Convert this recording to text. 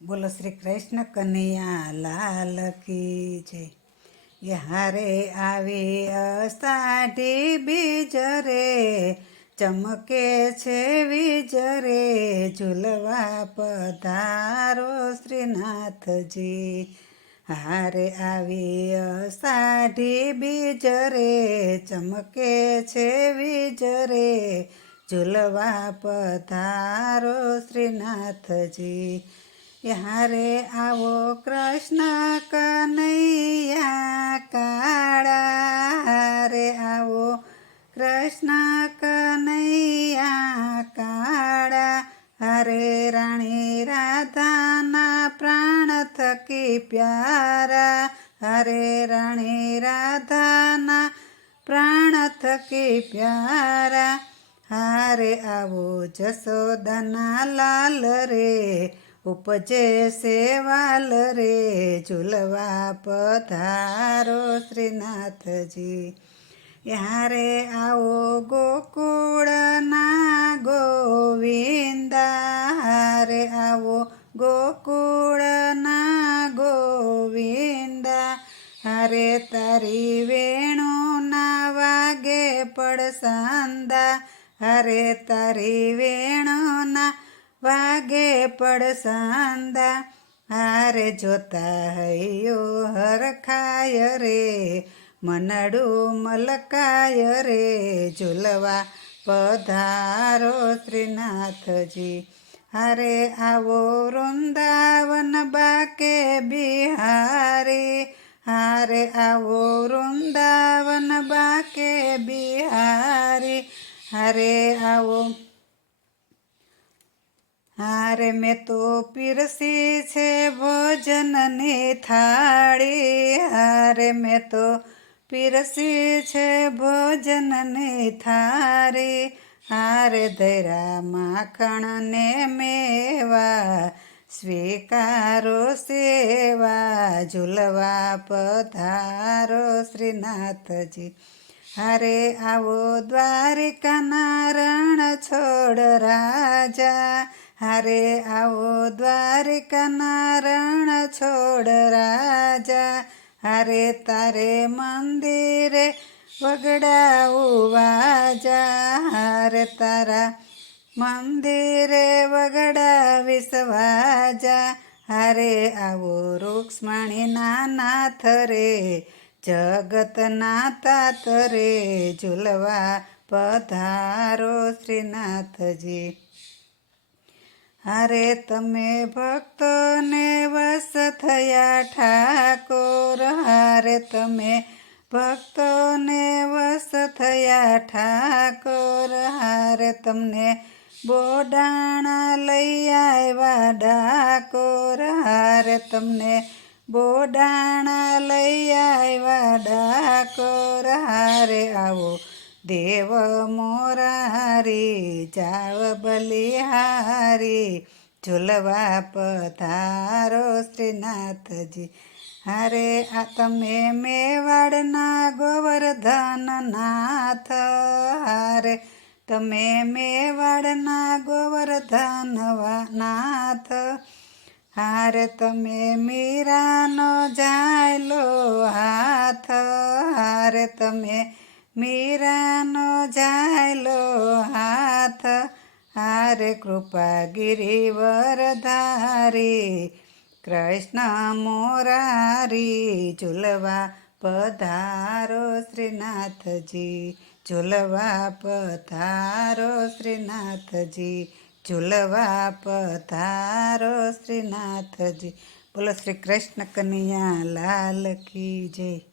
બોલો શ્રી કૃષ્ણ કનૈયા લાલ કી જય. યારે આવી અષાઢી બીજ રે, ચમકે છે વીજ રે, ઝૂલવા પધારો શ્રીનાથજી. હારે આવી અષાઢી બીજ રે, ચમકે છે વીજ રે, ઝૂલવા પધારો શ્રીનાથજી. યારે આવો કૃષ્ણ કનૈયા કાળા, હારે આવો કૃષ્ણ કનૈયા કાળા, હરે રાણી રાધાના પ્રાણ થકી પ્યારા, હરે રાણી રાધાના પ્રાણ થકી પ્યારા, હારે આવો જશોદાના લાલ રે, ઉપજે સેવાલ રે, ઝૂલવા પધારો શ્રીનાથજી. યારે આવો ગોકુળના ગોવિંદા, હારે આવો ગોકુળના ગોવિંદા, હારે તારી વેણુના વાગે પડસાંદા, હારે તારી વેણુના વાગે પડસાંદા, હારે જોતા હૈયો હરખાય રે, મનડું મલકાય રે, ઝૂલવા પધારો શ્રીનાથજી. હારે આવો વૃંદાવન બાકે બિહારી, હારે આવો વૃંદાવન બાકે બિહારી, હારે આવો હારે મેં તો પીરસી છે ભોજનની થાળી, હારે મેં તો પીરસી છે ભોજનની થાળી, હારે ધૈરા માખણ ને મેવા, સ્વીકારો સેવા, ઝૂલવા પધારો શ્રીનાથજી. હારે આવો દ્વારિકાના રણ છોડ રાજા, હારે આવો દ્વારિકાના રણ છોડ રાજા, હારે તારે મંદિરે વગડાવું વાજા, હારે તારા મંદિરે વગડાવીશ વાજા, હારે આવો રૂક્ષ્મણીના નાથ રે, જગતના તાત રે, ઝૂલવા પધારો શ્રીનાથજી. હારે તમે ભક્તોને વસ થયા ઠાકોર, હારે તમે ભક્તોને વસ થયા ઠાકોર, હારે તમને બોડાણા લઈ આવ્યા ડાકોર, હારે તમને બોડાણા લઈ આવ્યા ડાકોર, હારે આવો દેવ મોરારી, જાવ બલિહારી, ઝૂલવા પધારો શ્રીનાથજી. હારે આ તમે મેવાડના ગોવર્ધન નાથ, હારે તમે મેવાડના ગોવર્ધન નાથ, હારે તમે મીરાનો જાયલો હાથ, હારે તમે મીરાનો જાયલો હાથ, હારે કૃપા ગિરિવરધારી, કૃષ્ણ મોરારી, ઝૂલવા પધારો શ્રીનાથજી, ઝૂલવા પધારો શ્રીનાથજી, ઝૂલવા પધારો શ્રીનાથજી. બોલો શ્રી કૃષ્ણ કનૈયા લાલ કી જય.